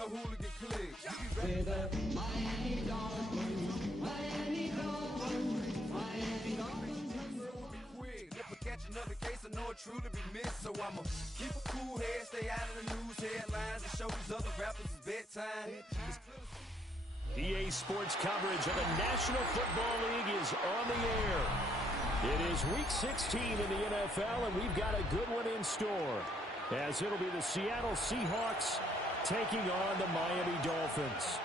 a hooligan clique. With the Miami Dolphins, Miami Dolphins, Miami Dolphins. Quick, never catch another case, I know it truly be missed. So I'ma keep a cool head, stay out of the news headlines, and show these other rappers it's bedtime. EA Sports coverage of the National Football League is on the air. It is Week 16 in the NFL, and we've got a good one in store, as it'll be the Seattle Seahawks taking on the Miami Dolphins.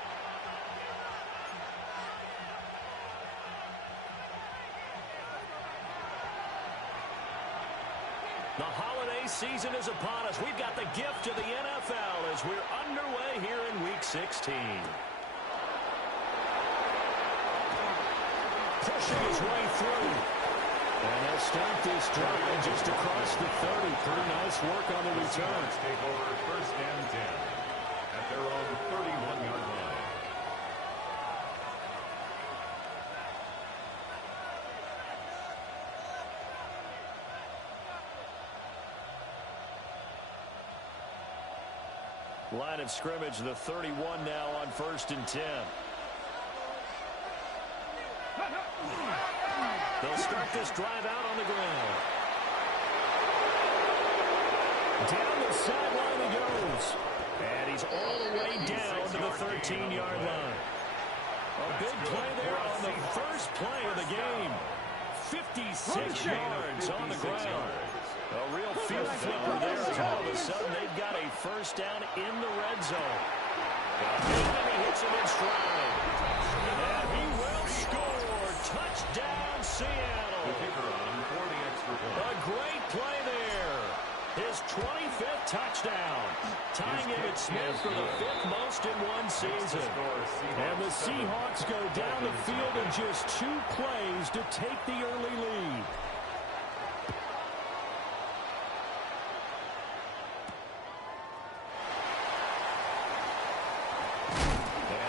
The holiday season is upon us. We've got the gift of the NFL as we're underway here in Week 16. Pushing his way through. And they'll start this drive just across the 30. Pretty nice work on the return. Take over first and 10 at their own 31-yard line. Line of scrimmage, the 31 now on first and 10. They'll start this drive out on the ground. Down the sideline he goes. And he's all the way down to the 13-yard line. A big play there on the first play of the game. 56 yards on the ground. A real field flipper there as all of a sudden they've got a first down in the red zone. And he hits him in stride. And he will score. Touchdown, Seattle. The kicker on for the extra point. A great play there. His 25th touchdown. Tying Emmitt Smith for the 5th most in one season. And the Seahawks go down the field in just 2 plays to take the early lead.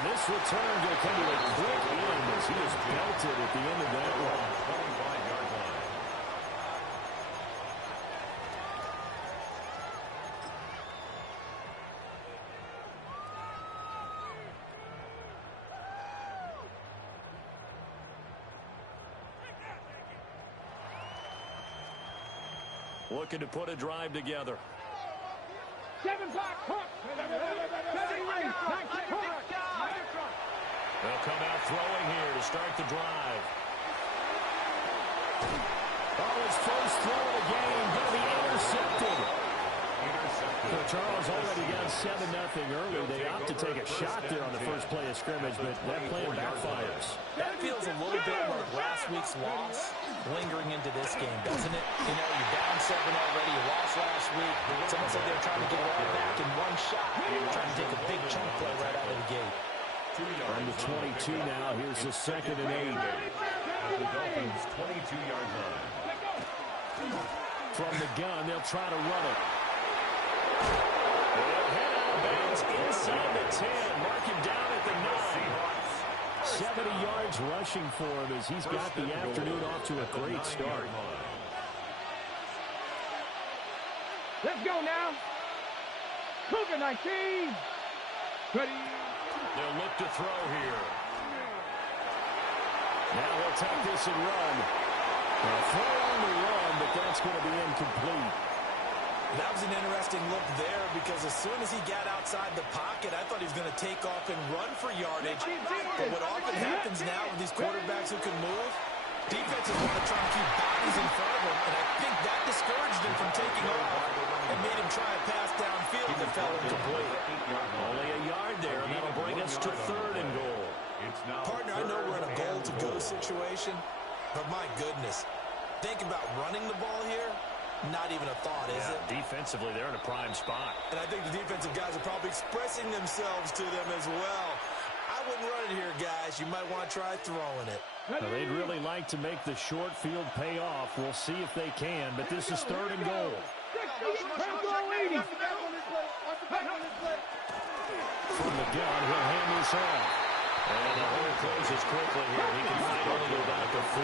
This return going to come to a quick end as he is belted at the end of that one. 25-yard line. Looking to put a drive together. 7 o'clock, hook. 7 They'll come out throwing here to start the drive. Oh, his first throw of the game going to be intercepted. So Charles already down 7-0 early. They opt to take a shot there on the first play of scrimmage, but that plan backfires. That feels a little bit like last week's loss lingering into this game, doesn't it? You know, you're down 7 already. You lost last week. It's almost like they're trying to get it all back in one shot. Trying to take a big chunk play right out of the gate. On the 22 now. Here's the 2nd and 8. At the Dolphins' 22-yard line. From the gun, they'll try to run it. They'll head out of bounds inside the 10. Mark him down at the 9. 70 yards rushing for him as he's got the afternoon off to a great start. Let's go now. Cougar 19. Ready. They'll look to throw here. Now he'll take this and run. A throw on the run, but that's going to be incomplete. That was an interesting look there because as soon as he got outside the pocket, I thought he was going to take off and run for yardage. But what often happens now with these quarterbacks who can move, defenses want to try and keep bodies in front of him, and I think that discouraged him from taking off and made him try a pass downfield that fell incomplete. Only a yard there, and that'll bring us to 3rd and goal. Partner, I know we're in a goal-to-go situation, but my goodness, think about running the ball here. Not even a thought, is it? Defensively, they're in a prime spot. And I think the defensive guys are probably expressing themselves to them as well. I wouldn't run it here, guys. You might want to try throwing it. Well, they'd really like to make the short field pay off. We'll see if they can, but this is 3rd and goal. From the gun, he'll hand this off. And the hole closes quickly here. He can finally go back to 4.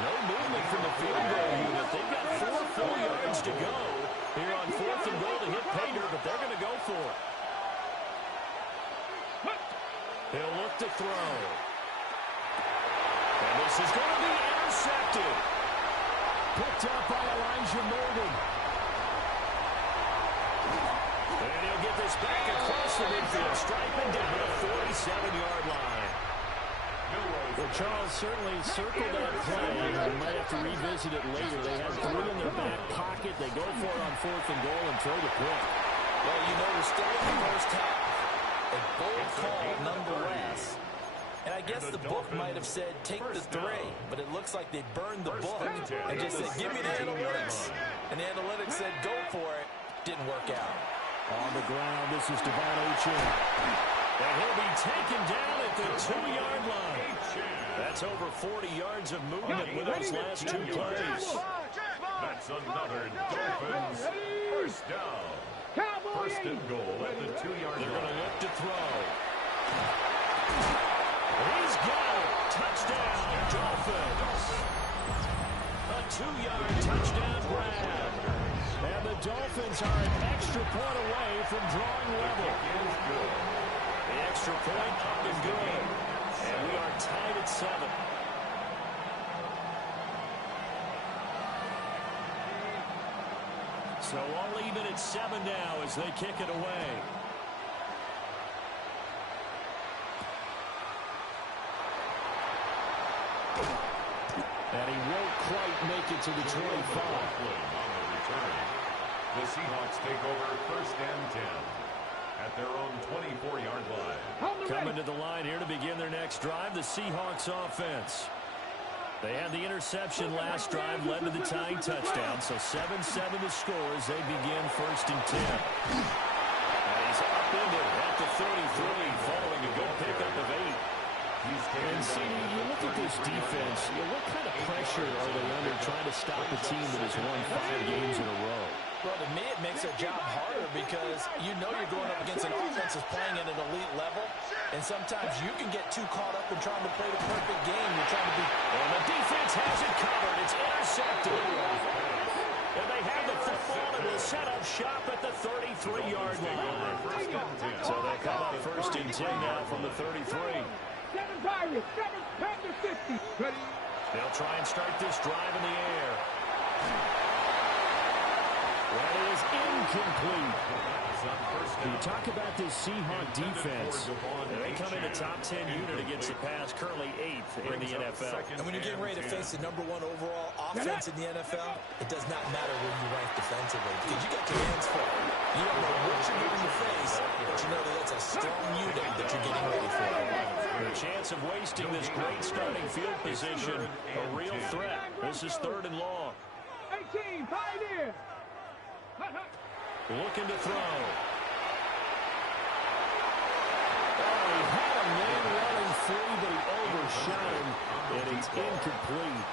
No movement from the field goal unit. They've got 4 full yards to go here on 4th and goal to hit pay dirt, but they're going to go for it. He'll look to throw. And this is going to be intercepted. Picked up by Elijah Molden. And he'll get this back across the midfield, striping down the 47-yard line. Well, Charles certainly circled that play. They might have to revisit it later. They had 3 in their back pocket. They go for it on 4th and goal and throw the pick. Well, you know, we're still in the first half. A bold call nonetheless. And I guess the book might have said, take the 3, but it looks like they burned the book and just said, give me the analytics. And the analytics said, go for it. Didn't work out. On the ground, this is Devon Achane. And he'll be taken down at the 2-yard line. That's over 40 yards of movement with those last 2 plays. That's another Dolphins first down. First and goal at the 2-yard line. They're going to look to throw. He's got it. Touchdown, Dolphins. A 2-yard touchdown grab. And the Dolphins are an extra point away from drawing level. The extra point up and good. And we are tied at 7. So all even at 7 now as they kick it away. And he won't quite make it to the 25. The Seahawks take over first and 10 at their own 24-yard line. Coming to the line here to begin their next drive, the Seahawks offense. They had the interception last drive, led to the tying touchdown, so 7-7 the score as they begin first and 10. And he's upended at the 33, following a good pickup of 8. And see, you look at this defense, what kind of pressure are they under trying to stop a team that has won 5 games in a row? Well, to me, it makes their job harder because you know you're going up against an offense that's playing at an elite level, and sometimes you can get too caught up in trying to play the perfect game. You're trying to be... And the defense has it covered. It's intercepted. And they have the football and will set up shop at the 33-yard line. So they come up first and 10 now from the 33. 7 Pirates, 7 Panther 50. Ready? They'll try and start this drive in the air. That is incomplete. You talk about this Seahawk defense. They come in the top 10 unit against the pass, currently 8th in the NFL. And when you're getting ready to face the #1 overall offense in the NFL, it does not matter where you rank defensively because you got your hands full. You don't know what you're going to face, but you know that that's a strong unit that you're getting ready for. The chance of wasting this great starting field position, a real threat. This is 3rd and long. 18, Pioneer. Looking to throw. Oh, he had a man running free, but he overshot him, and it's incomplete.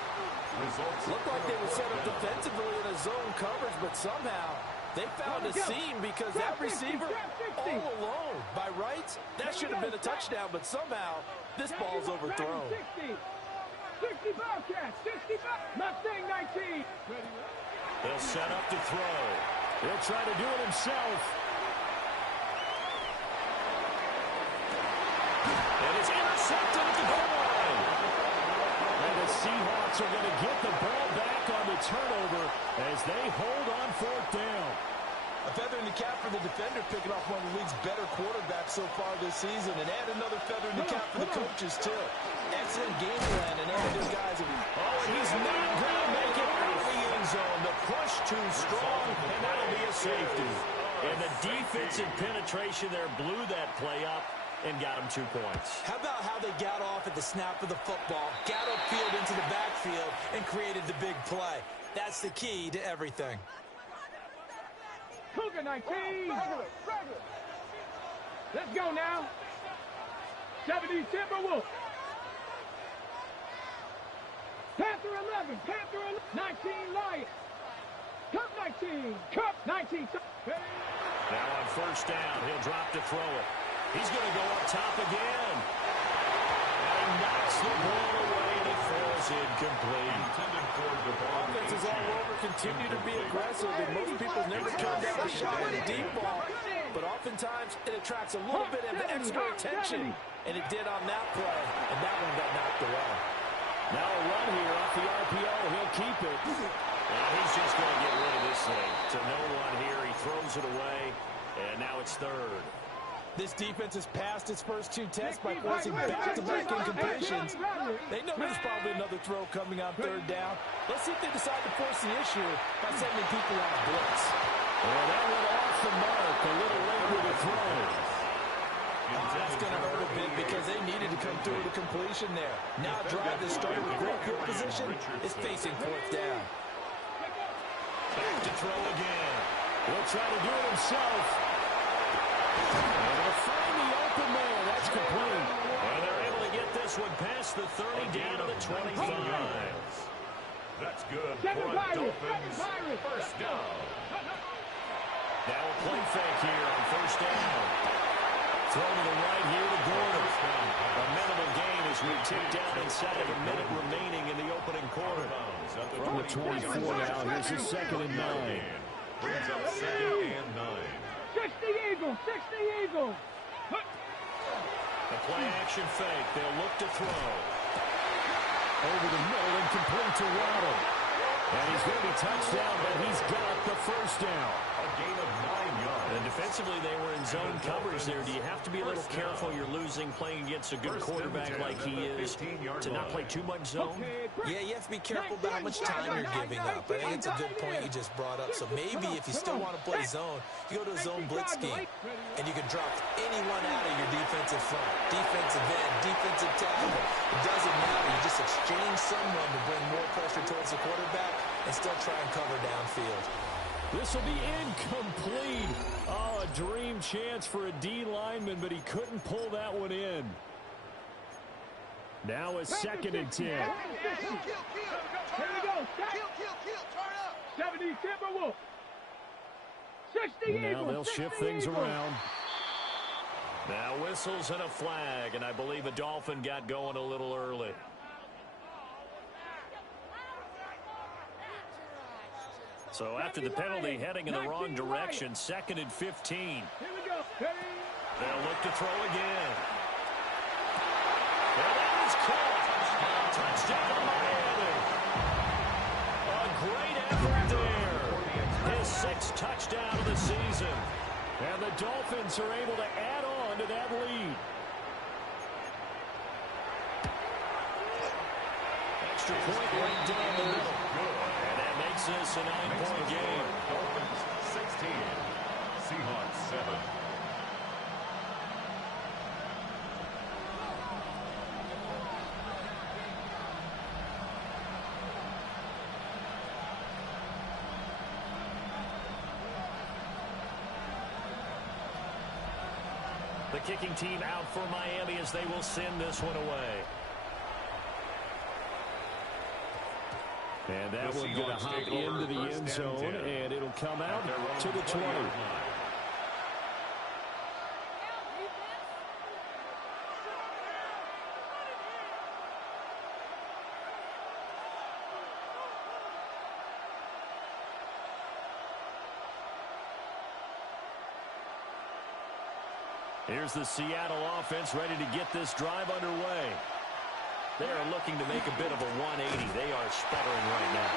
Looked like they were set up defensively in a zone coverage, but somehow they found a seam because that receiver all alone. By rights, that should have been a touchdown, but somehow this ball's overthrown. 60 Bobcats, 60 Mustang 19. They'll set up to throw. He'll try to do it himself. And it's intercepted at the goal line. And the Seahawks are going to get the ball back on the turnover as they hold on 4th down. A feather in the cap for the defender, picking off one of the league's better quarterbacks so far this season, and add another feather in the cap for the coaches, too. Excellent game plan, and all their guys will be... Oh, and he's not going to make it out of the end zone. The push too strong, and that'll be a safety. And the defensive penetration there blew that play up and got him 2 points. How about how they got off at the snap of the football, got upfield into the backfield, and created the big play? That's the key to everything. Cougar 19. Let's go now. 70 Timberwolves. Panther 11. Panther 11. 19 Lions. Cup 19. Cup 19. Now on first down, he'll drop to throw it. He's going to go up top again. And he knocks the ball away, and it falls incomplete. Offenses all over continue to be aggressive, and most people never turn down a shot at a deep ball. but oftentimes it attracts a little bit of extra attention, and it did on that play, and that one got knocked away. Now a run here off the RPO. He'll keep it. And he's just going to get rid of this thing. To no one here. He throws it away, and now it's third. This defense has passed its first 2 tests by forcing back-to-back incompletions. They know there's probably another throw coming on third down. Let's see if they decide to force the issue by sending people on a blitz. Well, that went off the mark. A little late with the throw. That's going to hurt a bit because they needed to come through with a completion there. Now a drive that started with great field position is facing 4th down. Back to throw again. He'll try to do it himself. And they'll find the open man. That's complete. And they're able to get this one past the 30 down to the 25. That's good for the Dolphins. First down. Now a play fake here on first down. Throw to the right here to Gordon. A minimal gain as we tick down inside of a minute remaining in the opening quarter. From the 24 now, here's his 2nd and 9. Brings up 2nd and 9. 60 Eagles, 60 Eagles. The play action fake. They'll look to throw. Over the middle and complete to Waddle. And he's going to be touchdown, but he's got the first down. A gain of 9 yards. And defensively, they were in zone coverage there. Do you have to be a little careful you're losing playing against a good quarterback like he is to not play too much zone? Yeah, you have to be careful about how much time you're giving up. I think it's a good point you just brought up. So maybe if you still want to play zone, you go to a zone blitz scheme, and you can drop anyone out of your defensive front, defensive end, defensive tackle. It doesn't matter. You just exchange someone to bring more pressure towards the quarterback and still try and cover downfield. This will be incomplete. Oh, a dream chance for a D lineman, but he couldn't pull that one in. Now a 2nd and 10. Here we go. Turn up. 70 Timberwolves. 60 Eagles. Now they'll shift things Eagles. around. Now whistles and a flag, and I believe a Dolphin got going a little early. So after the penalty, heading in the wrong direction, 2nd and 15. Here we go. They'll look to throw again. And that is caught. Touchdown, Miami. A great effort there. His 6th touchdown of the season. And the Dolphins are able to add on to that lead. Extra point right down the middle. And that makes this a 9-point game. Dolphins 16. Seahawks 7. The kicking team out for Miami as they will send this one away. And that one going to hop into the end zone, and it'll come out to the 20. Here's the Seattle offense ready to get this drive underway. They are looking to make a bit of a 180. They are sputtering right now.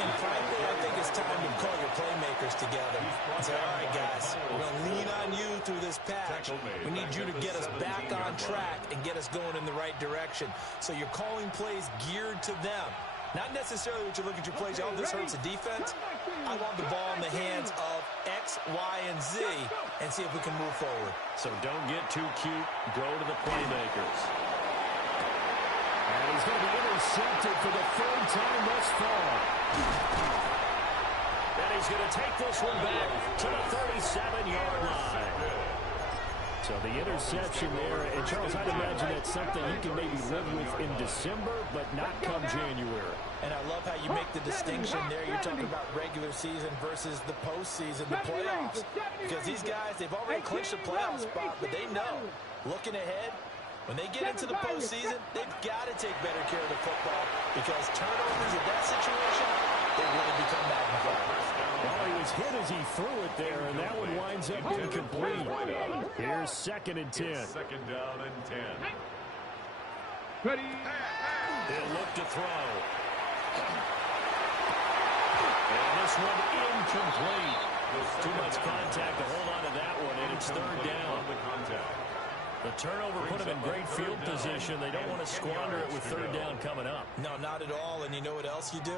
And frankly, I think it's time to call your playmakers together and say, all right, guys, we're going to lean on you through this patch. We need you to get us back on track and get us going in the right direction. So you're calling plays geared to them. Not necessarily what you look at your plays, oh, this hurts the defense. I want the ball in the hands of X, Y, and Z and see if we can move forward. So don't get too cute. Go to the playmakers. And he's going to be intercepted for the 3rd time thus far. And he's going to take this one back to the 37-yard line. So the interception there, and Charles, I'd imagine that's something you can maybe live with in December, but not come January. And I love how you make the distinction there. You're talking about regular season versus the postseason, the playoffs. Because these guys, they've already clinched a playoff spot, but they know, looking ahead, when they get into the postseason, they've got to take better care of the football because turnovers in that situation, they really become magnified. Well, he was hit as he threw it there, and that one winds up incomplete. Here's 2nd and 10. It's 2nd down and 10. Ready. They'll look to throw. And this one incomplete. Too much contact to hold on to that one, and it's 3rd down. The turnover put them in great field position. They don't want to squander it with 3rd down coming up. No, not at all. And you know what else you do?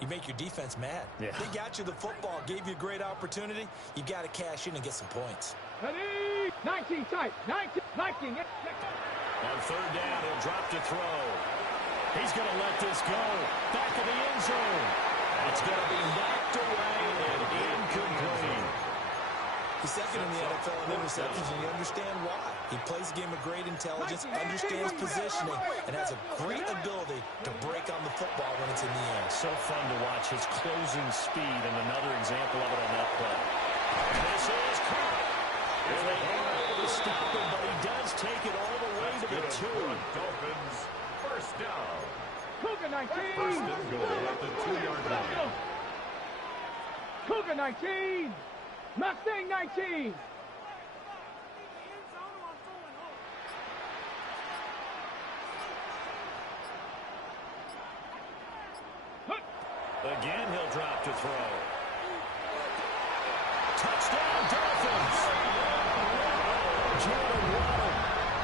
You make your defense mad. Yeah. They got you the football, gave you a great opportunity. You got to cash in and get some points. Ready. 19 tight. 19. 19. On 3rd down, he'll drop to throw. He's going to let this go. Back in the end zone. It's going to be knocked away and incomplete. He's 2nd in the NFL in interceptions, and you understand why. He plays a game of great intelligence, understands positioning, and has a great ability to break on the football when it's in the air. So fun to watch his closing speed, and another example of it on that play. And this is caught. And they are able to stop him, but he does take it all the way to the 2. Dolphins, 1st down. Cougar 19. 1st and goal at the 2-yard line. Cougar 19. Mustang 19. Again, he'll drop to throw. Touchdown, Dolphins! Jordan Waddle,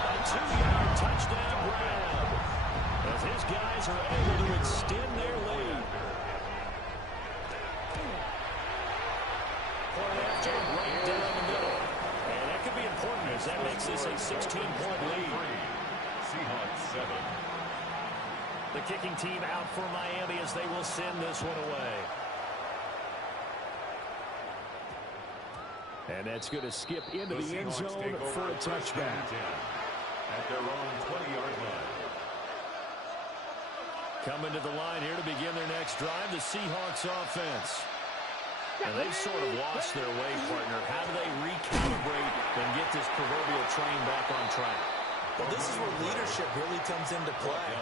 a 2-yard touchdown grab, as his guys are able to extend their lead. Right down the middle. And that could be important as that makes this a 16-point lead. Seahawks 7. The kicking team out for Miami as they will send this one away. And that's going to skip into the end zone for a touchback. At their own 20-yard line. Coming to the line here to begin their next drive, the Seahawks offense. And they've sort of lost their way, partner. How do they recalibrate and get this proverbial train back on track? Well, this is where leadership really comes into play.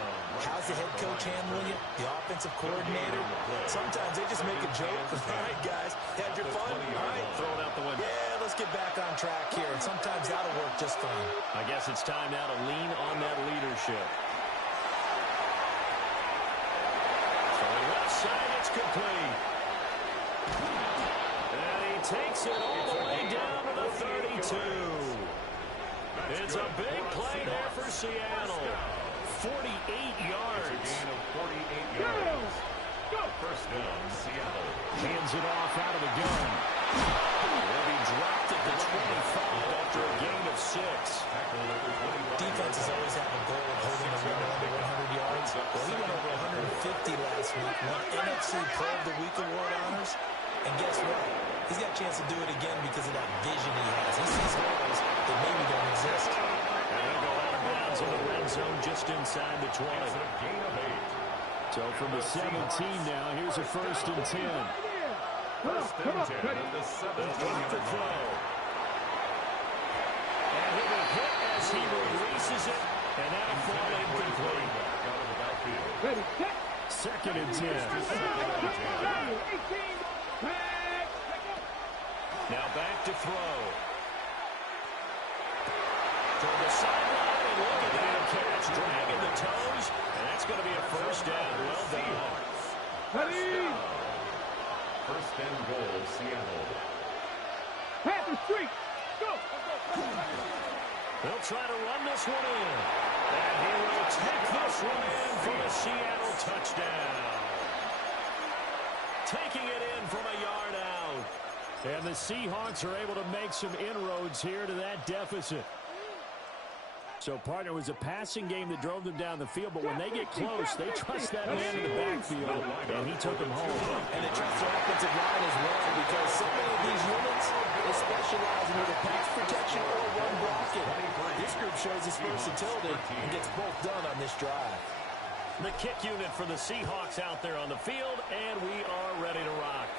How's the head coach handling it? The offensive coordinator? Sometimes they just make a joke. All right, guys, had your fun? All right. Throw it out the window. Yeah, let's get back on track here. And sometimes that'll work just fine. I guess it's time now to lean on that leadership. So the left side, it's complete. And he takes it all the way down to the 32. It's a big play there for Seattle. 48 yards. Gain of 48 yards. 1st down, Seattle. Hands it off out of the gun. Will be dropped at the 25 after a gain of 6. Defenses always have a goal of holding a runner under 100 yards. Well, he went over 150 last week, won NFC Player of the Week award honors. And guess what? He's got a chance to do it again because of that vision he has. He sees holes that maybe don't exist. And they'll go out of bounds in the red zone just inside the 20. Gain of 8. So from the 17 now, here's a 1st and 10. 1st and 10 at the 17-yard line. And he'll be hit as he releases it, and that'll fall incomplete. Out of the backfield. Ready, set. 2nd and 10. Now back to throw. Toward the sideline, and look at that catch, dragging the toes, and that's going to be a 1st down. Well done. Ready. 1st and goal, Seattle. Panther streak. Go. They'll try to run this one in. And he will take this one in for a Seattle touchdown. Taking it in from a yard out. And the Seahawks are able to make some inroads here to that deficit. So, partner, it was a passing game that drove them down the field, but when they get close, they trust that man in the backfield, and he took them home. And they trust their offensive line as well because so many of these units, they specialize in either pass protection or run blocking. This group shows its versatility and gets both done on this drive. The kick unit for the Seahawks out there on the field, and we are ready to rock.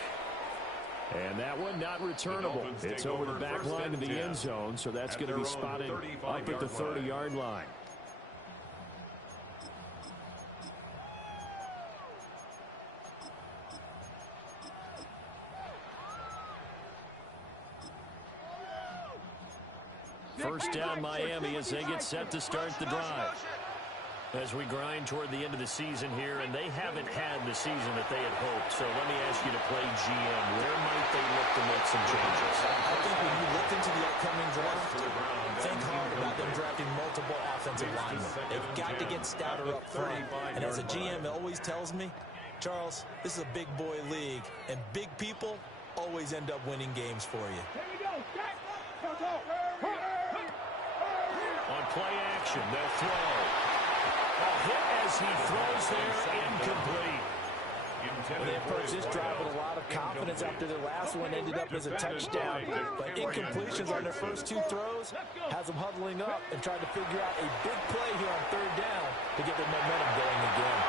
And that one not returnable. It's over the back line to the end zone, so that's going to be spotted up at the 30-yard line. First down Miami as they get set to start the drive. As we grind toward the end of the season here, and they haven't had the season that they had hoped. So let me ask you to play GM. Where might they look to make some changes? I think when you look into the upcoming draft, think hard about them drafting multiple offensive linemen. They've got to get stouter up front. And as a GM always tells me, Charles, this is a big boy league, and big people always end up winning games for you. On play action, they'll throw. A hit as he throws there, incomplete. Well, they approached this drive with a lot of confidence after their last one ended up as a touchdown. But incompletions on their first two throws has them huddling up and trying to figure out a big play here on third down to get the momentum going again.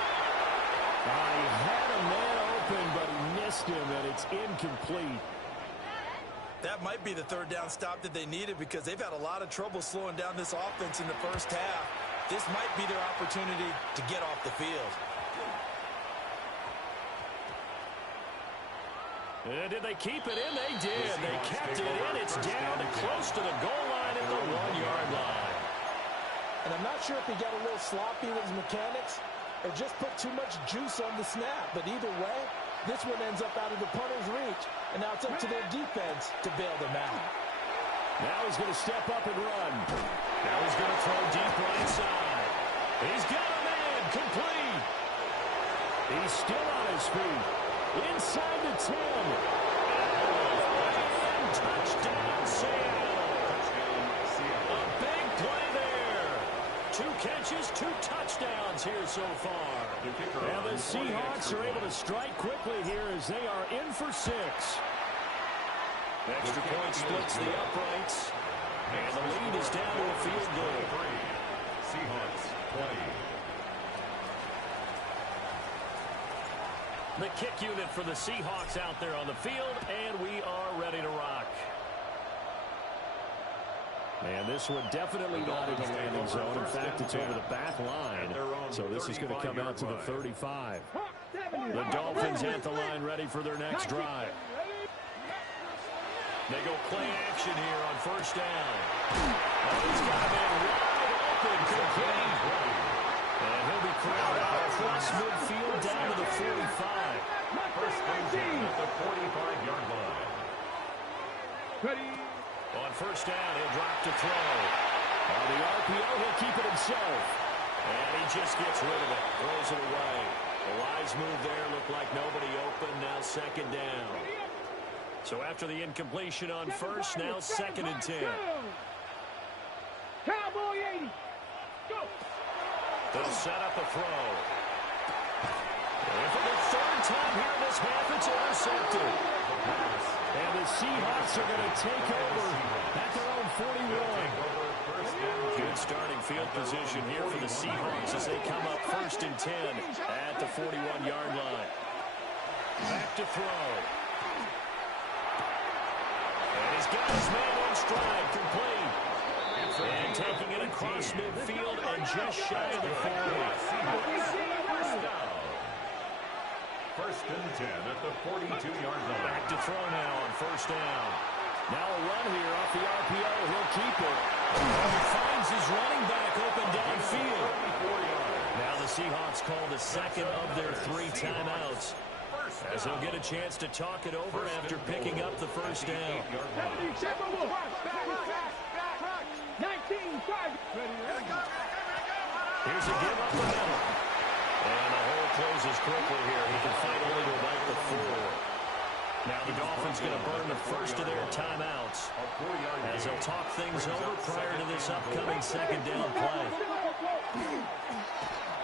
He had a man open, but he missed him, and it's incomplete. That might be the third down stop that they needed because they've had a lot of trouble slowing down this offense in the first half. This might be their opportunity to get off the field. Did they keep it in? They did. They kept it in. It's down and close to the goal line at the 1-yard line. And I'm not sure if he got a little sloppy with his mechanics or just put too much juice on the snap. But either way, this one ends up out of the punter's reach. And now it's up to their defense to bail them out. Now he's going to step up and run. Now he's going to throw deep right side. He's got a man, complete. He's still on his feet. Inside the 10. And touchdown, Seattle. A big play there. 2 catches, 2 touchdowns here so far. And the Seahawks are able to strike quickly here as they are in for 6. Extra point splits the uprights. And the lead is down to a field goal. Seahawks play. The kick unit for the Seahawks out there on the field, and we are ready to rock. And this one definitely not in the landing zone. In fact, it's over the back line. So this is going to come out to the 35. The Dolphins at the line ready for their next drive. They go play action here on first down. He's got a man wide open, complete. And he'll be corralled out across midfield down to the 45. First and 10 at the 45-yard line. Ready. On first down, he'll drop to throw. On the RPO, he'll keep it himself. And he just gets rid of it, throws it away. The wise move there, looked like nobody open, now second down. So after the incompletion on first, now second and 10. Cowboy 80. Go. They'll set up a throw. And for the third time here in this half, it's intercepted. And the Seahawks are going to take over at their own 41. Good starting field position here for the Seahawks as they come up first and 10 at the 41-yard line. Back to throw. And he's got his man in stride, complete. And taking it across midfield and just shy of the 40. First and 10 at the 42-yard line. Back to throw now on first down. Now a run here off the RPO. He'll keep it. And he finds his running back open downfield. Now the Seahawks call the second of their 3 timeouts, as they'll get a chance to talk it over after picking up the first down. 19, 5. Here's a give up the middle. And the hole closes quickly here. He can fight only to about the 4. Now the Dolphins going to burn the first of their timeouts as they'll talk things over prior to this upcoming second down play.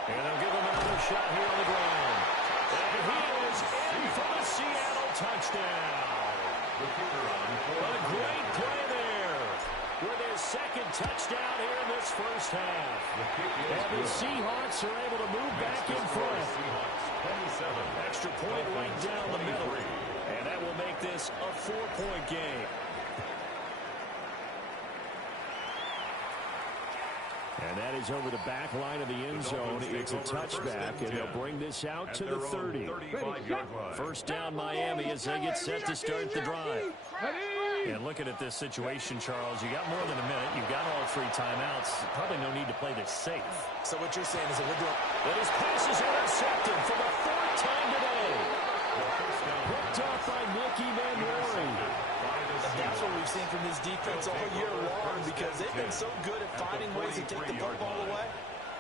And they'll give him another shot here on the ground. And he is in for the Seattle touchdown. What a great play there with his second touchdown here in this first half. And the Seahawks are able to move back in front. Extra point right down the middle. And that will make this a 4-point game. And that is over the back line of the end zone. It's a touchback, and they'll bring this out to the 30. First down Miami as they get set to start the drive. And looking at this situation, Charles, you got more than a minute. You've got all 3 timeouts. Probably no need to play this safe. So what you're saying is that we're doing... But his pass is intercepted for the 4th time today. Picked off by Nicky Manwari. And that's what we've seen from this defense all year long, because they've been so good at finding ways to take the football away.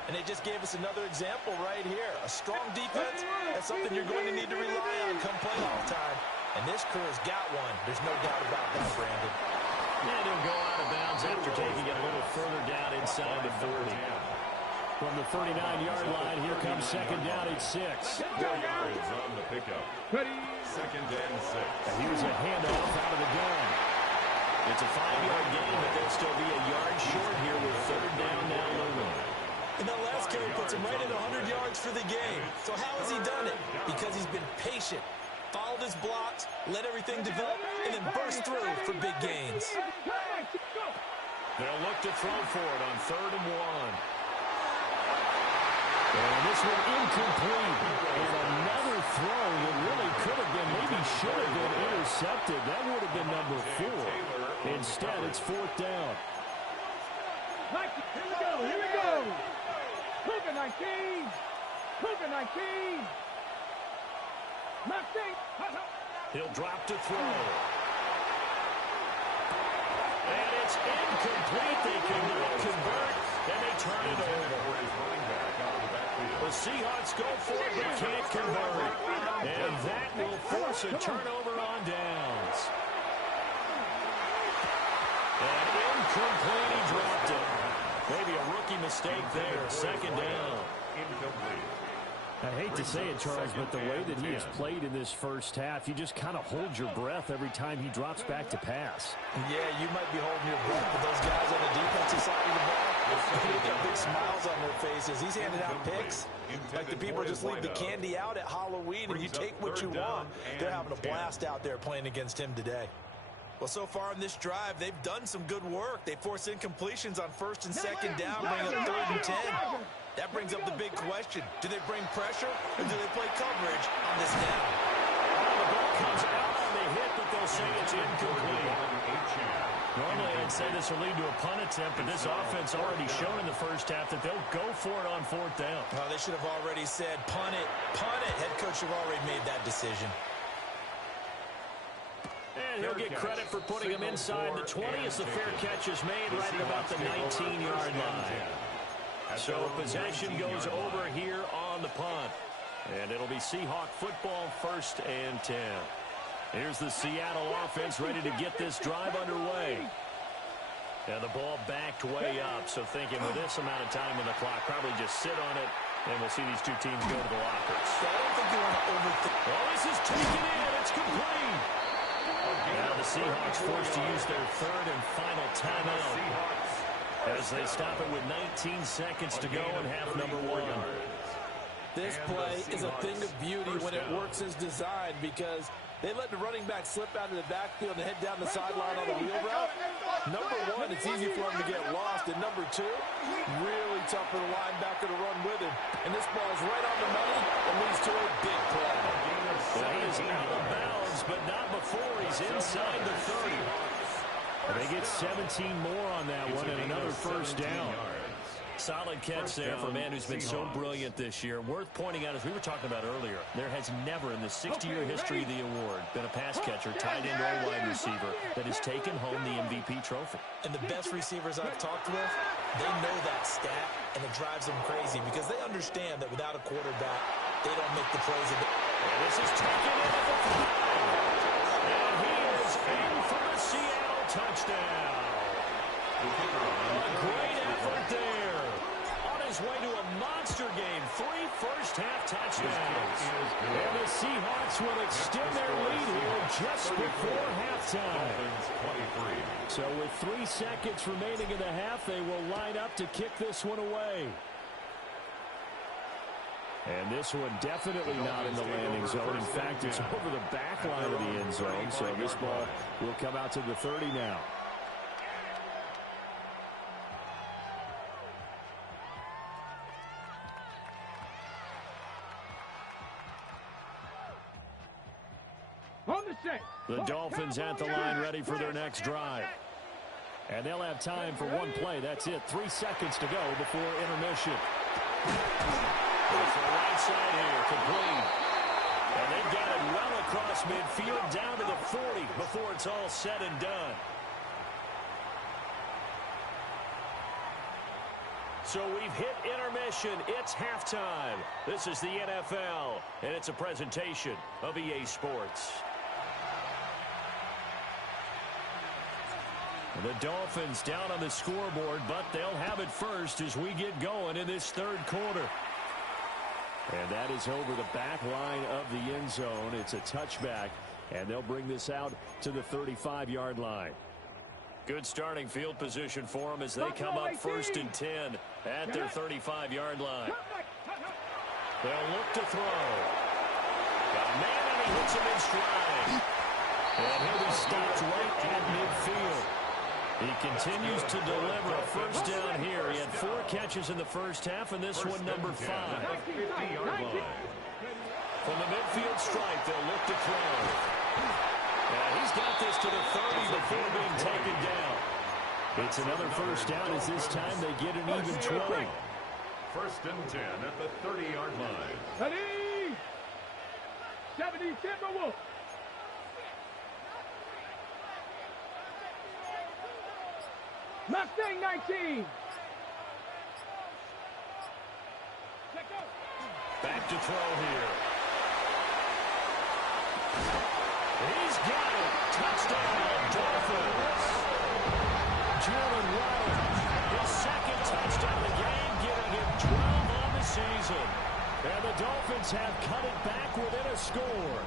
And they just gave us another example right here. A strong defense, that's something you're going to need to rely on come playoff time. And this crew has got one. There's no doubt about that, Brandon. And he'll go out of bounds after taking it a little further down inside the 40. From the 39-yard line, here comes second down at 6. 4 yards on the pickup. Second and 6. And here's a handoff out of the gun. It's a 5-yard gain, but they'll still be a yard short here with third down now looming. And that last carry puts him right at 100 yards for the game. So how has he done it? Because he's been patient, followed his blocks, let everything develop, and then burst through for big gains. They'll look to throw for it on 3rd and 1. And this one incomplete. And another throw that really could have been, maybe should have been intercepted. That would have been number 4. Instead, it's 4th down. Here we go. Cougar 19. Cougar 19. He'll drop to throw. And it's incomplete. They cannot convert, and they turn it over. The Seahawks go for it, but can't convert. And that will force a turnover on downs. And incomplete, he dropped it. Maybe a rookie mistake there. Second down. Incomplete. I hate to say it, Charles, but the way that he has played in this first half, you just kind of hold your breath every time he drops back to pass. Yeah, you might be holding your breath, but those guys on the defensive side of the ball, they've got big smiles on their faces. He's handing out picks like the people just leave the candy out at Halloween, and you take what you want. They're having a blast out there playing against him today. Well, so far in this drive, they've done some good work. They force incompletions on 1st and 2nd down, bring up 3rd and 10. That brings up the big question. Do they bring pressure, or do they play coverage on this down? The ball comes out on the hit, but they'll say it's incomplete. Normally, I'd say this will lead to a punt attempt, but this offense already shown in the first half that they'll go for it on 4th down. Oh, they should have already said, punt it, punt it. Head coach should have already made that decision. And he'll get credit for putting him inside the 20 as the fair catch is made right at about the 19-yard line. So possession goes over here on the punt. And it'll be Seahawk football, 1st and 10. Here's the Seattle offense ready to get this drive underway. And the ball backed way up. So thinking with this amount of time on the clock, probably just sit on it. And we'll see these two teams go to the lockers. I don't think you want to overthink. Oh, this is taken in. It's complete. Now the Seahawks forced to use their 3rd and final timeout as they stop it with 19 seconds to go in half number 1. This play is a thing of beauty when it works as designed, because they let the running back slip out of the backfield and head down the sideline on the wheel route. Number 1, it's easy for him to get lost. And number 2, really tough for the linebacker to run with him. And this ball is right on the money and leads to a big play. Well, he is out of bounds, but not before he's inside the 30. They get 17 more on that one and another 1st down. Solid catch there for a man who's been so brilliant this year. Worth pointing out, as we were talking about earlier, there has never in the 60-year history of the award been a pass catcher, tight end, or wide receiver that has taken home the MVP trophy. And the best receivers I've talked with, they know that stat, and it drives them crazy because they understand that without a quarterback, they don't make the plays. And this is taken in at the 5. And he is in for the Seattle touchdown. A great effort there. On his way to a monster game, 3 first-half touchdowns. And the Seahawks will extend their lead here just before halftime. So with 3 seconds remaining in the half, they will line up to kick this one away. And this one definitely not in the landing zone. In fact, it's over the back line of the end zone. So this ball will come out to the 30 now. On the The Dolphins at the line ready for their next drive. And they'll have time for one play. That's it. 3 seconds to go before intermission. Off the right side here, complete. And they've got it well across midfield down to the 40 before it's all said and done. So we've hit intermission. It's halftime. This is the NFL, and it's a presentation of EA Sports. The Dolphins down on the scoreboard, but they'll have it first as we get going in this third quarter. And that is over the back line of the end zone. It's a touchback, and they'll bring this out to the 35-yard line. Good starting field position for them as they come up 1st and 10 at their 35-yard line. They'll look to throw. Got a man, and he hits him in stride. And he'll be stopped right at midfield. He continues to deliver a first down here. He had 4 catches in the first half, and this one number 5. From the midfield stripe, they'll look to throw. And he's got this to the 30 before being taken down. It's another first down as this time they get an even 20. 1st and 10 at the 30-yard line. Ready? 70 Timberwolves. Mustang 19. Back to throw here. He's got it. Touchdown, Dolphins. Jalen Waddle, his second touchdown of the game, giving him 12 on the season. And the Dolphins have cut it back within a score.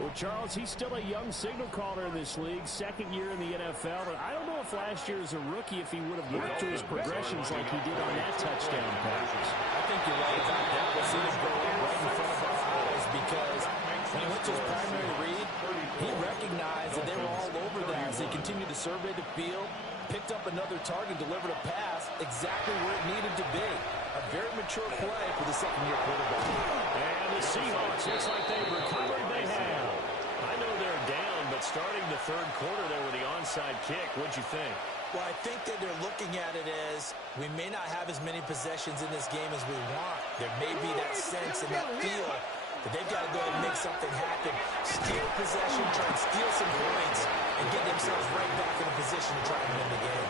Well, Charles, he's still a young signal caller in this league, 2nd year in the NFL. And I don't know if last year as a rookie, if he would have worked through his progressions like he did on that touchdown pass. I think you're right about that. We'll see this go right in front of our eyes because when he went to his primary read, he recognized that they were all over that as they continued to survey the field, picked up another target, delivered a pass exactly where it needed to be. A very mature play for the second-year quarterback. And the Seahawks, looks like they've recovered. They have. I know they're down, but starting the third quarter there with the onside kick, what'd you think? Well, I think that they're looking at it as we may not have as many possessions in this game as we want. There may be that sense and that feel that they've got to go ahead and make something happen. Steal possession, try and steal some points, and get themselves right back in a position to try and win the game.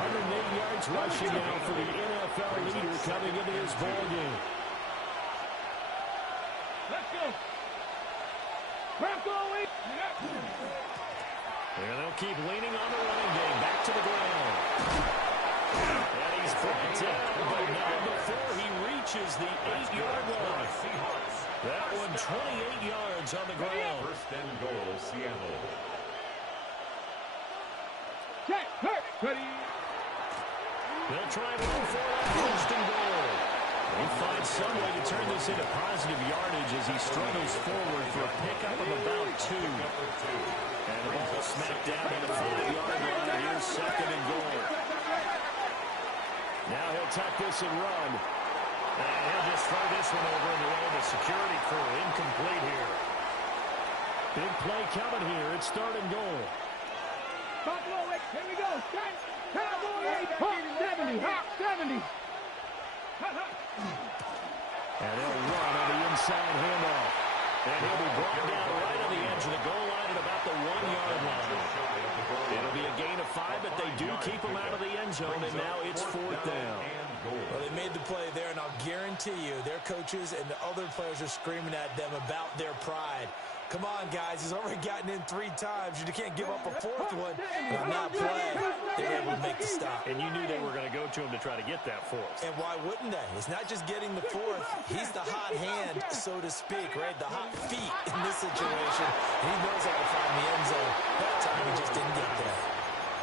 108 yards rushing now for the NFL leader coming into this ball game. Let's go. And they'll keep leaning on the running game. Back to the ground. And he's brought down, but not before he reaches the 8-yard line. That one 28 yards on the ground. 1st and goal, Seattle. Check. Ready. They'll try and move for that 1st and goal. He finds some way to turn this into positive yardage as he struggles forward for a pickup of about 2. And the ball smacked down to the 5-yard line. Here's 2nd and goal. Now he'll tuck this and run. And he'll just throw this one over in the way of the security crew. Incomplete here. Big play coming here. It's 3rd and goal. Buffalo, here we go. Cowboys, Hawk 70. And they'll run on the inside handoff. And he'll be brought down right on the edge of the goal line at about the 1-yard line. It'll be a gain of 5, but they do keep him out of the end zone, and now it's 4th down. Well, they made the play there, and I'll guarantee you their coaches and the other players are screaming at them about their pride. Come on, guys. He's already gotten in 3 times. You can't give up a 4th one. And on that play, they were able to make the stop. And you knew they were going to go to him to try to get that 4th. And why wouldn't they? It's not just getting the 4th. He's the hot hand, so to speak, right? The hot feet in this situation. He knows how to find the end zone. That time he just didn't get there.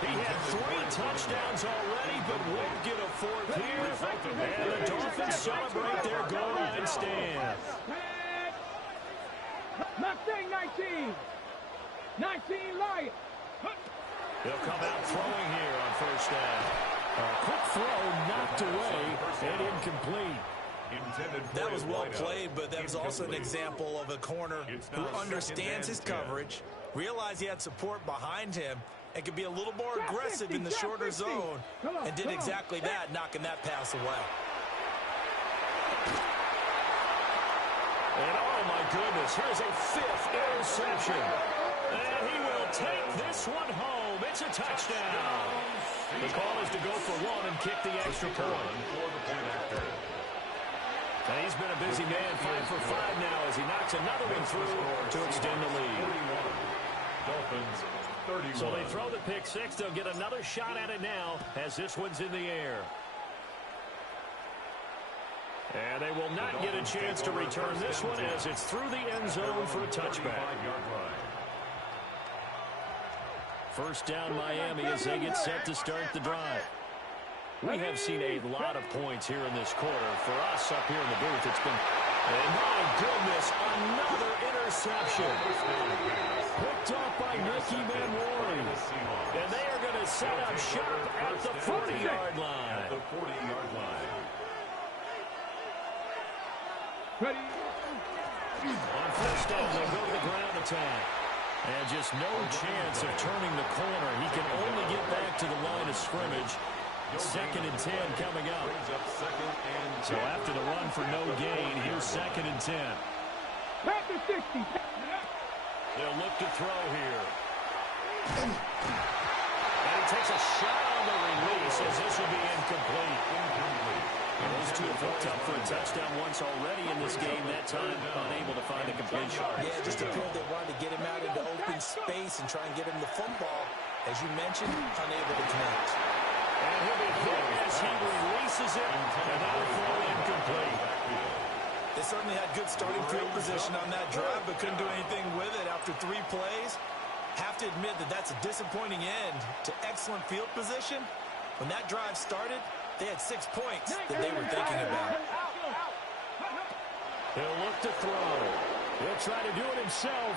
He had 3 touchdowns already, but won't get a 4th here. And the Dolphins celebrate their goal line stand. Mustang 19. 19 Lions. They'll come out throwing here on 1st down. A quick throw knocked away and incomplete. That was well played, but that was also an example of a corner who understands his coverage, realized he had support behind him, and could be a little more aggressive in the shorter zone, and did exactly that, knocking that pass away. And oh my goodness, here's a 5th interception. And he will take this one home. It's a touchdown. The call is to go for 1 and kick the extra point. And he's been a busy man, 5 for 5 now as he knocks another one through to extend the lead. Dolphins 31. So they throw the pick 6. They'll get another shot at it now as this one's in the air. And they will not get a chance to return this one as it's through the end zone for a touchback. First down Miami as they get set to start the drive. We have seen a lot of points here in this quarter. For us up here in the booth, it's been, and my goodness, another interception. Picked off by Nicky Manwari. And they are going to set up shop at the 40-yard line. Ready. On first down, they'll go to the ground attack. And just no chance of turning the corner. He can only get back to the line of scrimmage. 2nd and 10 coming up. So after the run for no gain, here's 2nd and 10. Panther 60. They'll look to throw here. And he takes a shot on the release as this will be incomplete. And those two have hooked up for a touchdown once already in this game. That time, unable to find a completion. Yeah, just appeared they wanted to get him out into open space and try and get him the football. As you mentioned, unable to connect. And he'll be hit as he releases it, and that'll throw incomplete. They certainly had good starting field position on that drive, but couldn't do anything with it after 3 plays. Have to admit that that's a disappointing end to excellent field position. When that drive started, they had 6 points that they were thinking about. He'll look to throw. He'll try to do it himself.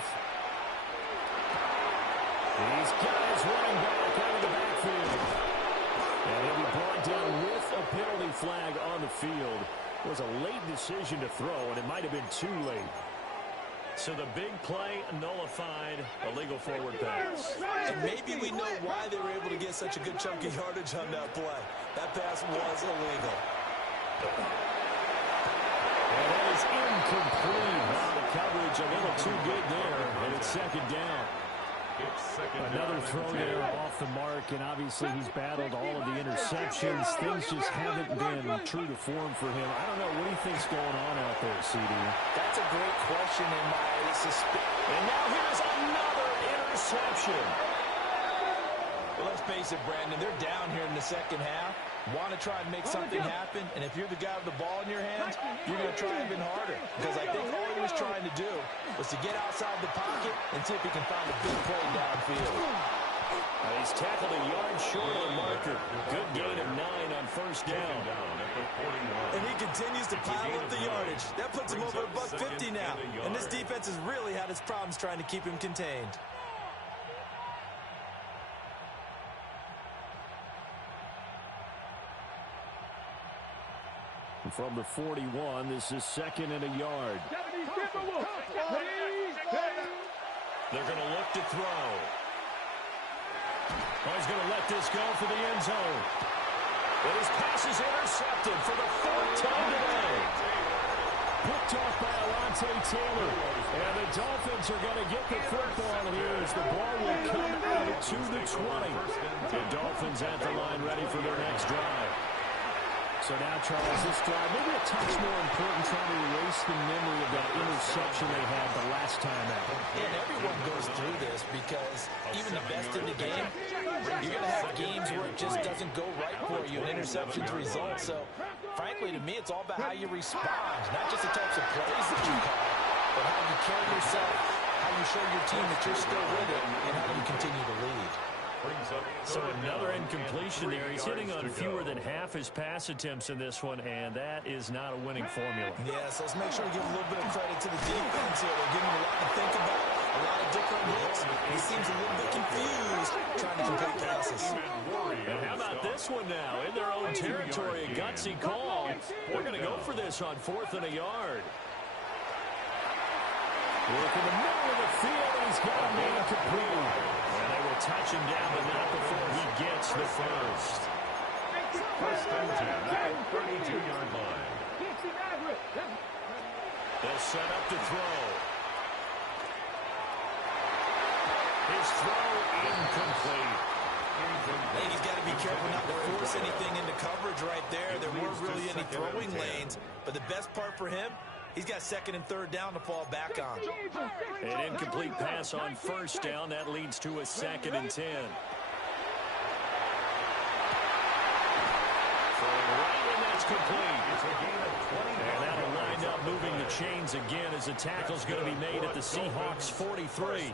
He's got his running back out of the backfield. And he'll be brought down with a penalty flag on the field. It was a late decision to throw, and it might have been too late. So the big play nullified, a legal forward pass. And maybe we know why they were able to get such a good chunky yardage on that play. That pass was illegal. And that is incomplete. Wow, the coverage a little too good there, and it's 2nd down. Another throw there off the mark, and obviously he's battled all of the interceptions. Things just haven't been true to form for him. I don't know. What do you think's going on out there, CD? That's a great question, and my suspicion. And now here's another interception. Well, let's face it, Brandon, they're down here in the 2nd half. Want to try and make something happen, and if you're the guy with the ball in your hands, you're going to try even harder. Because I think all he was trying to do was to get outside the pocket and see if he can find a big play downfield. He's tackled a yard short of the marker. Good gain of 9 on first down. And he continues to pile up the yardage. That puts him over $150 now. And this defense has really had its problems trying to keep him contained. From the 41, this is 2nd and a yard. They're going to look to throw. Oh, he's going to let this go for the end zone. But his pass is intercepted for the 4th time today. Picked off by Alontae Taylor. And the Dolphins are going to get the football here as the ball will come out to the 20. The Dolphins at the line ready for their next drive. So now, Charles, this drive, maybe a touch more important, trying to erase the memory of that interception they had the last time out. And everyone goes through this because even the best in the game, you're going to have games where it just doesn't go right for you, and interceptions result. So, frankly, to me, it's all about how you respond, not just the types of plays that you call, but how you carry yourself, how you show your team that you're still with it, and how you continue to lead. So another incompletion there. He's hitting on fewer than half his pass attempts in this one, and that is not a winning formula. Yes, let's make sure we give a little bit of credit to the defense here. They're giving him a lot to think about, a lot of different looks. He seems a little bit confused trying to complete passes. And how about this one now? In their own territory, a gutsy call. We're going to go for this on 4th and a yard. Look in the middle of the field, and he's got a man complete. And they will touch him down, but not before he gets the first. First and 10 at the 32-yard line. They'll set up to throw. His throw incomplete. I think he's got to be careful not to force anything into coverage right there. There weren't really any throwing lanes, but the best part for him, he's got 2nd and 3rd down to fall back on. An incomplete pass on 1st down. That leads to a 2nd and 10. Throwing right, and that's complete. And that'll wind up moving the chains again as the tackle's going to be made at the Seahawks 43.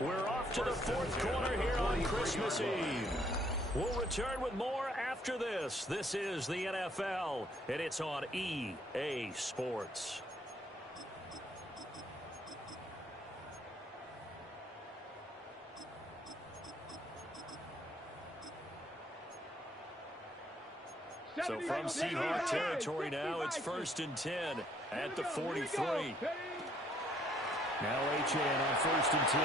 We're off to the 4th quarter here on Christmas Eve. We'll return with more after this. This is the NFL, and it's on EA Sports. So from Seahawk territory now, it's 1st and 10 at the 43. Now Achane on 1st and 10.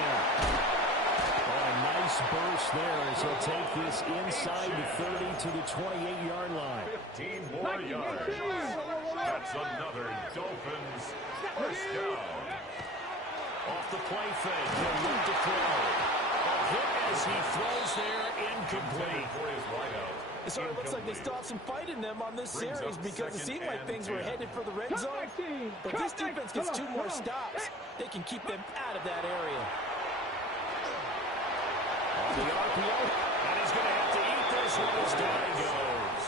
Oh, a nice burst there as he'll take this inside the 30 to the 28-yard line. 15 more yards. That's another Dolphins first down. Off the play fake, he'll look to throw. A hit as he throws there, incomplete. For his wideout. It sort of looks like they still have some fight in them on this series because it seemed like things were headed for the red zone. But this defense gets 2 more stops. They can keep them out of that area. On the RPO, and he's going to have to eat this one as down he goes.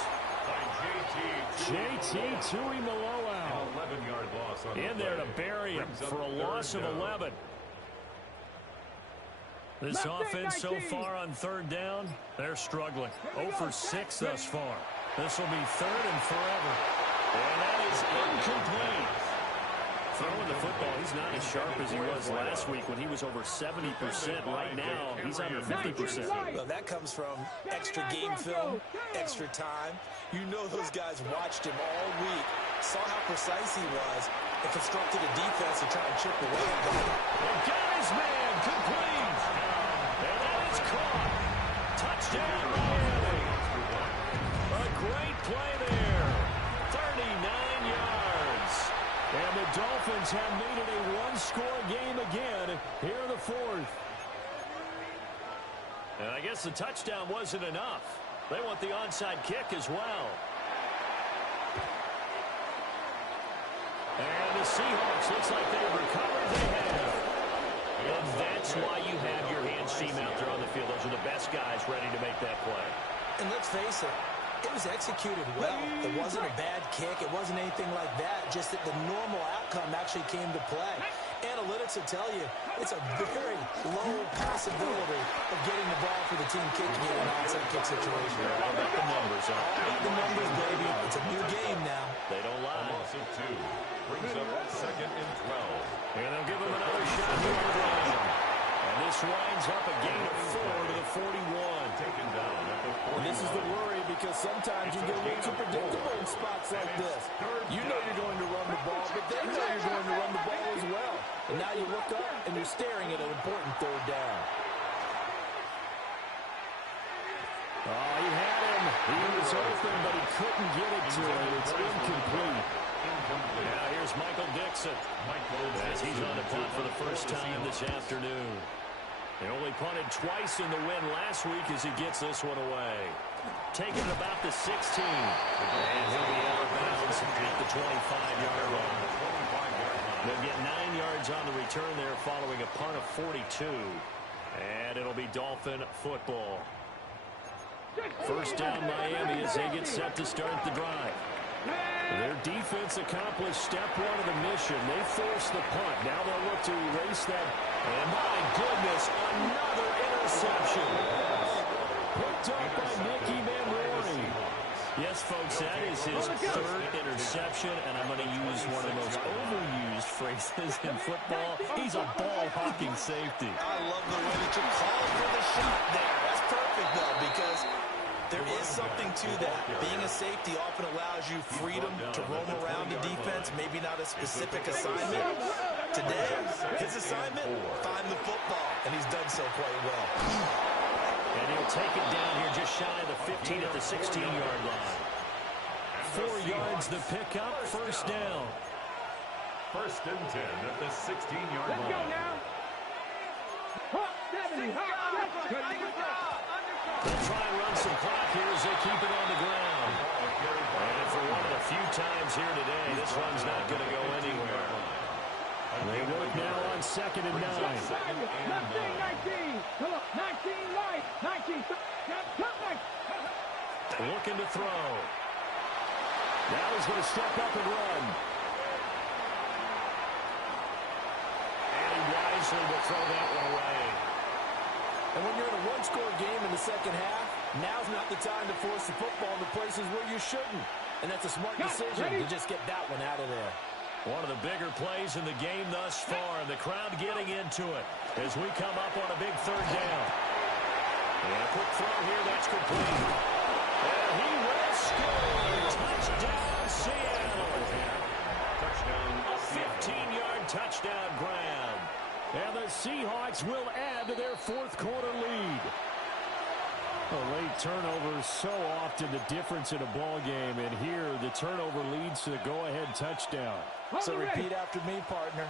JT Tuimoloau. 11-yard loss on In there to bury him for a loss of 11. This offense so far on 3rd down, they're struggling. 0 for 6 thus far. This will be 3rd and forever. And that is incomplete. Throwing the football, he's not as sharp as he was last week when he was over 70%. Right now, he's under 50%. Well, that comes from extra game film, extra time. You know those guys watched him all week, saw how precise he was, and constructed a defense to try and chip away at him. And got his man complete. And that is caught. Touchdown, Miami. A great play there. 39 yards. And the Dolphins have made it a 1-score game again here in the 4th. And I guess the touchdown wasn't enough. They want the onside kick as well. And the Seahawks looks like they've recovered. They have. And that's why you have your hands team out there on the field. Those are the best guys ready to make that play. And let's face it, it was executed well. It wasn't a bad kick. It wasn't anything like that. Just that the normal outcome actually came to play. Analytics will tell you it's a very low possibility of getting the ball for the team kicking in an onside kick situation. All about the numbers, huh? All about the numbers, baby. It's a new game now. They don't lie. Loss of 2 brings up 2nd and 12. And they'll give him another shot here on the ground. And this winds up a gain of 4 to the 41. Taken down at the 41. This is the worry because sometimes you get a little too predictable in spots like this. You know you're going to run the ball, but they know you're going to run the ball as well. And now you look up and you're staring at an important 3rd down. Oh, he had him. He was open, but he couldn't get it to him. It's incomplete. Now here's Michael Dixon. As he's on the punt for the first time this afternoon. They only punted twice in the win last week as he gets this one away. Taking it about the 16. And he'll be out of bounds at the 25-yard line. They'll get 9 yards on the return there following a punt of 42. And it'll be Dolphin football. First down Miami as they get set to start the drive. Their defense accomplished step 1 of the mission. They forced the punt. Now they'll look to erase that. And my goodness, another interception. Picked up by Nicky Manrori. Yes, folks, that is his 3rd interception, and I'm going to use one of the most overused phrases in football. He's a ball-hawking safety. I love the way that you called for the shot there. That's perfect, though, because There is something to that. Being a safety often allows you freedom to roam around the defense, maybe not a specific assignment. Today, his assignment, find the football, and he's done so quite well. And he'll take it down here just shy of the 15 at the 16-yard line. 4 yards the pickup, first down. First and 10 at the 16-yard line. Let's go now. Hot 70, hot 70. They'll try and run some clock here as they keep it on the ground. And for one of the few times here today, this run's not going to go anywhere. They work now on 2nd and 9. 19. Come on, 19 right. 19. Looking to throw. Now he's going to step up and run. And he wisely will throw that one away. And when you're in a one-score game in the second half, now's not the time to force the football into places where you shouldn't. And that's a smart decision to just get that one out of there. One of the bigger plays in the game thus far, and the crowd getting into it as we come up on a big third down. And a quick throw here, that's complete. And he will score. Touchdown, Seattle. A 15-yard touchdown grab. And the Seahawks will add to their fourth-quarter lead. A late turnover is so often the difference in a ball game, and here the turnover leads to the go-ahead touchdown. So repeat after me, partner.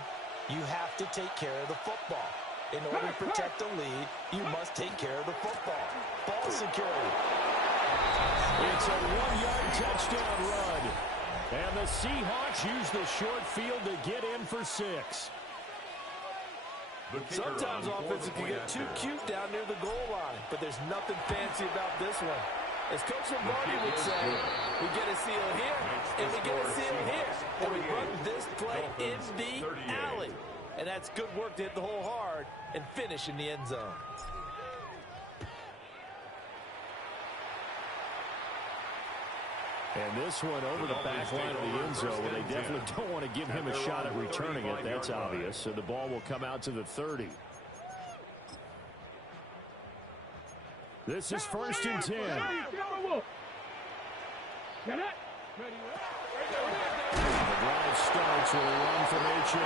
You have to take care of the football. In order to protect the lead, you must take care of the football. Ball security. It's a 1-yard touchdown run. And the Seahawks use the short field to get in for 6. Sometimes offenses can get too cute down near the goal line, but there's nothing fancy about this one. As Coach Lombardi would say, we get a seal here, and we get a seal here, and we run this play in the alley. And that's good work to hit the hole hard and finish in the end zone. And this one over the back line of the end zone, where they definitely don't want to give him a shot at returning it. That's obvious. So the ball will come out to the 30. This is 1st and 10. The drive starts with a run from H.N.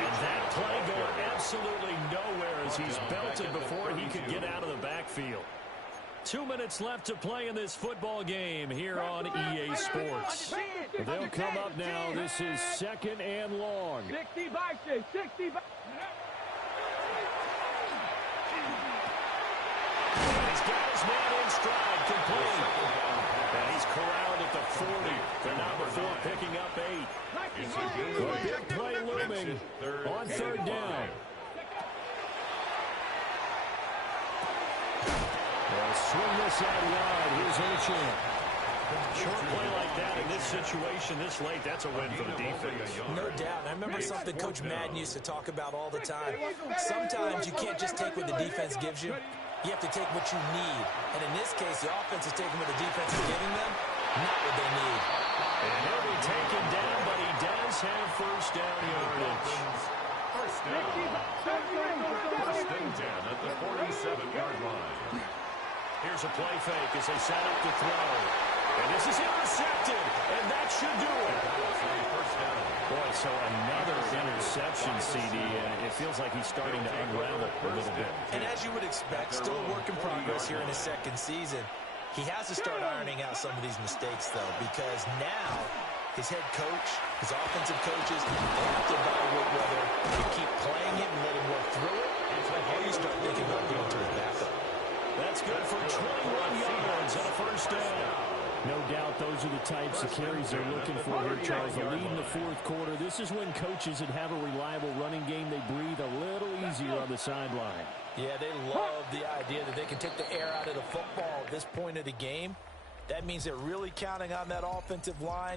And that play going absolutely nowhere as he's belted before he could get out of the backfield. 2 minutes left to play in this football game here on EA Sports. They'll come up now. This is 2nd and long. 60 by 6, 60 by... He's got his man in stride, complete. And he's corralled at the 40. They're now before picking up 8. A big play looming on 3rd down. Swing this out wide. Here's H.N. Short play like that in this situation this late, that's a win for the defense. No doubt. I remember something Coach Madden used to talk about all the time. Sometimes you can't just take what the defense gives you. You have to take what you need. And in this case, the offense is taking what the defense is giving them, not what they need. And he'll be taken down, but he does have first down yardage. First down. First and 10 at the 47-yard line. Here's a play fake as they set up to throw. And this is intercepted, and that should do it. Boy, so another interception, CD, and it feels like he's starting to unravel a little bit. And as you would expect, still a work in progress here in his second season. He has to start ironing out some of these mistakes, though, because now his head coach, his offensive coaches, they have to evaluate whether to keep playing him and let him work through it, or you start thinking about going to his backup. That's good for 21 yards on a first down. No doubt those are the types of carries they're looking for here, Charles. The lead in the fourth quarter. This is when coaches that have a reliable running game, they breathe a little easier on the sideline. Yeah, they love the idea that they can take the air out of the football at this point of the game. That means they're really counting on that offensive line.